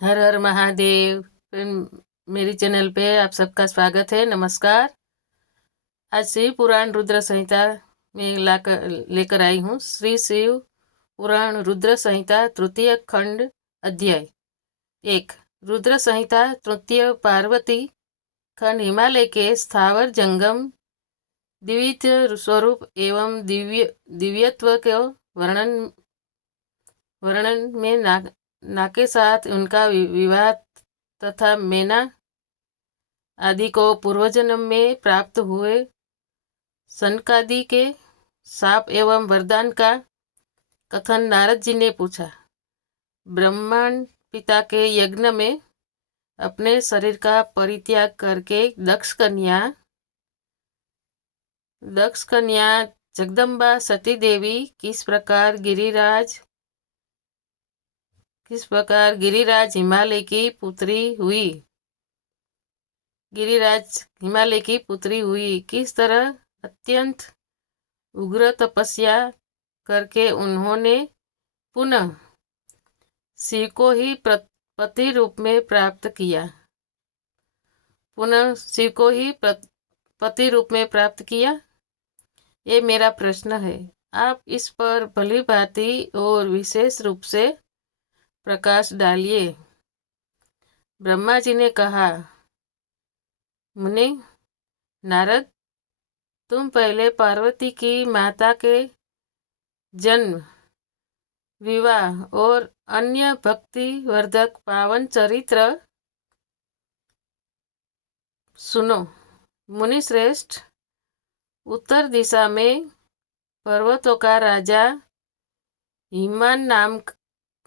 हर हर महादेव। फिर मेरी चैनल पे आप सबका स्वागत है। नमस्कार। आज शिव पुराण रुद्र संहिता में लेकर आई हूँ। श्री शिव पुराण रुद्र संहिता तृतीय खंड अध्याय 1। रुद्र संहिता तृतीय पार्वती खंड हिमालय के स्थावर जंगम द्वितीय स्वरूप एवं दिव्यत्व के वर्णन में ना के साथ उनका विवाह तथा मेना आदि को पूर्वजन्म में प्राप्त हुए सनकादि के शाप एवं वरदान का कथन नारद जी ने पूछा। ब्रह्मांड पिता के यज्ञ में अपने शरीर का परित्याग करके दक्ष कन्या जगदम्बा सती देवी किस प्रकार गिरिराज हिमालय की पुत्री हुई। किस तरह अत्यंत उग्र तपस्या करके उन्होंने पुनः शिव को ही पति रूप में प्राप्त किया। ये मेरा प्रश्न है। आप इस पर भली भांति और विशेष रूप से प्रकाश डालिए। ब्रह्मा जी ने कहा, मुनि नारद, तुम पहले पार्वती की माता के जन्म, विवाह और अन्य भक्ति वर्धक पावन चरित्र सुनो। मुनि श्रेष्ठ, उत्तर दिशा में पर्वतों का राजा हिमान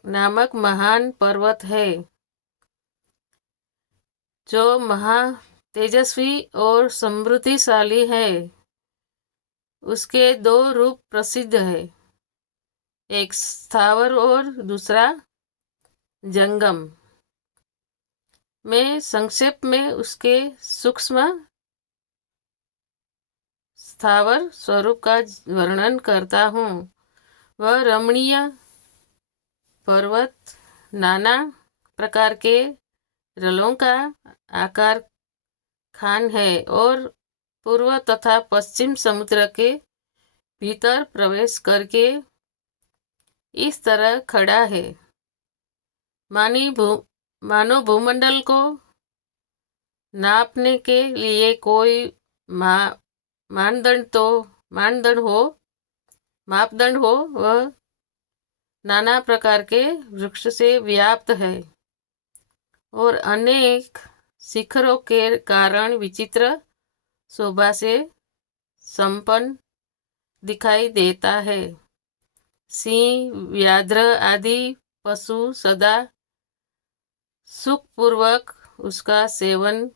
नामक महान पर्वत है, जो महा तेजस्वी और समृद्धिशाली है। उसके दो रूप प्रसिद्ध है, एक स्थावर और दूसरा जंगम। मैं संक्षेप में उसके सूक्ष्म स्थावर स्वरूप का वर्णन करता हूँ। वह रमणीय पर्वत नाना प्रकार के रलों का आकार खान है और पूर्व तथा पश्चिम समुद्र के भीतर प्रवेश करके इस तरह खड़ा है, मानो भूमंडल को नापने के लिए कोई मापदंड हो। वह नाना प्रकार के वृक्ष से व्याप्त है और अनेक शिखरों के कारण विचित्र शोभा से संपन्न दिखाई देता है। सिंह, व्याघ्र आदि पशु सदा सुखपूर्वक उसका सेवन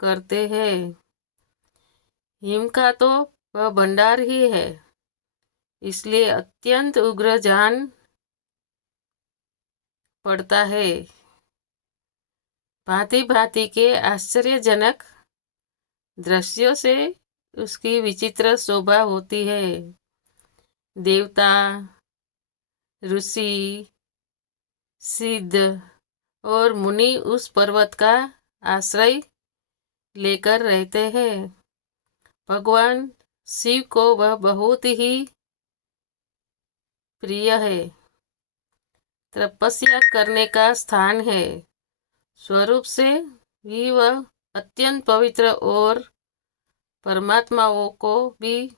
करते हैं। हिम का तो वह भंडार ही है, इसलिए अत्यंत उग्र जान पड़ता है। भांति भांति के आश्चर्यजनक दृश्यों से उसकी विचित्र शोभा होती है। देवता, ऋषि, सिद्ध और मुनि उस पर्वत का आश्रय लेकर रहते हैं। भगवान शिव को वह बहुत ही प्रिय है, तपस्या करने का स्थान है। स्वरूप से भी वह अत्यंत पवित्र और परमात्माओं को भी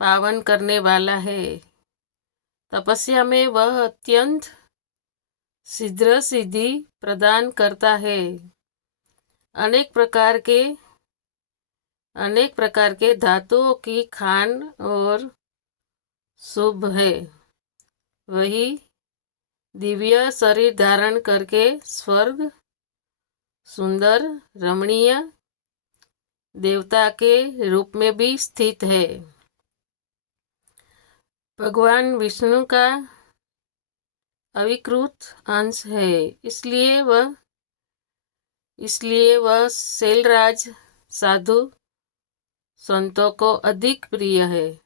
पावन करने वाला है। तपस्या में वह अत्यंत शीघ्र सिद्धि प्रदान करता है। अनेक प्रकार के धातुओं की खान और शुभ है। वही दिव्य शरीर धारण करके स्वर्ग सुंदर रमणीय देवता के रूप में भी स्थित है। भगवान विष्णु का अविकृत अंश है, इसलिए वह शैलराज साधु संतों को अधिक प्रिय है।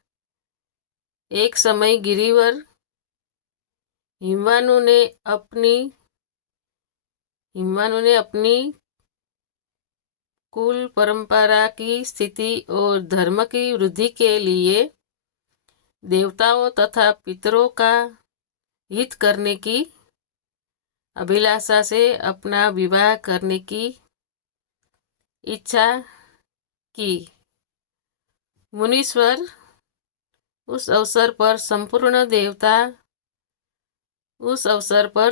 एक समय गिरिवर हिमवानु ने अपनी कुल परंपरा की स्थिति और धर्म की वृद्धि के लिए देवताओं तथा पितरों का हित करने की अभिलाषा से अपना विवाह करने की इच्छा की। मुनीश्वर उस अवसर पर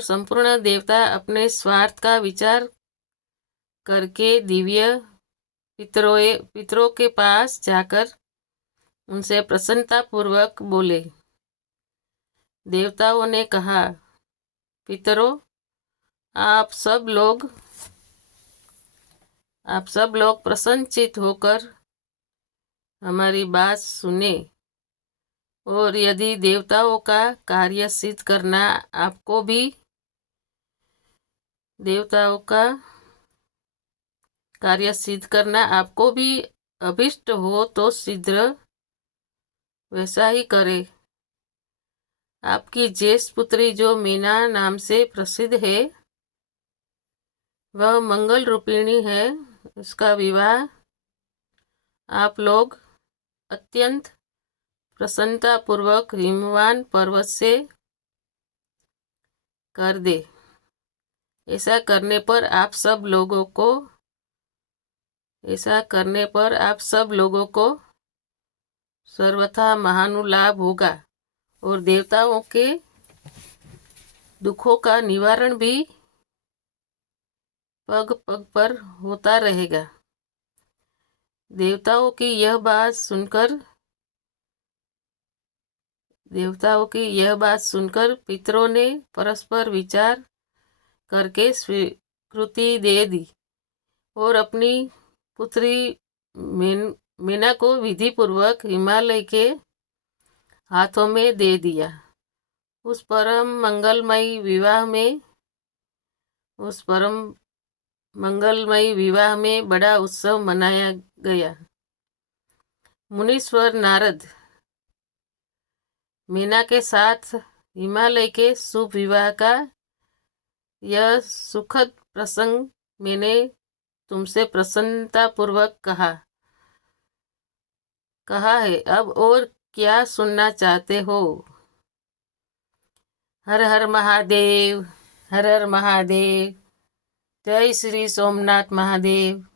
संपूर्ण देवता अपने स्वार्थ का विचार करके दिव्य पितरों के पास जाकर उनसे प्रसन्नता पूर्वक बोले। देवताओं ने कहा, पितरों, आप सब लोग प्रसन्नचित होकर हमारी बात सुने, और यदि देवताओं का कार्य सिद्ध करना आपको भी अभिष्ट हो तो शीघ्र वैसा ही करे। आपकी ज्येष्ठ पुत्री जो मीना नाम से प्रसिद्ध है, वह मंगल रूपिणी है। उसका विवाह आप लोग अत्यंत प्रसन्नता पूर्वक हिमवान पर्वत से कर दे। ऐसा करने पर आप सब लोगों को सर्वथा महानुलाभ होगा और देवताओं के दुखों का निवारण भी पग पग पर होता रहेगा। देवताओं की यह बात सुनकर पितरों ने परस्पर विचार करके स्वीकृति दे दी और अपनी पुत्री मीना को विधि पूर्वक हिमालय के हाथों में दे दिया। उस परम मंगलमयी विवाह में बड़ा उत्सव मनाया गया। मुनीश्वर नारद मीना के साथ हिमालय के शुभ विवाह का यह सुखद प्रसंग मैंने तुमसे प्रसन्नता पूर्वक कहा है। अब और क्या सुनना चाहते हो? हर हर महादेव, हर हर महादेव। जय श्री सोमनाथ महादेव।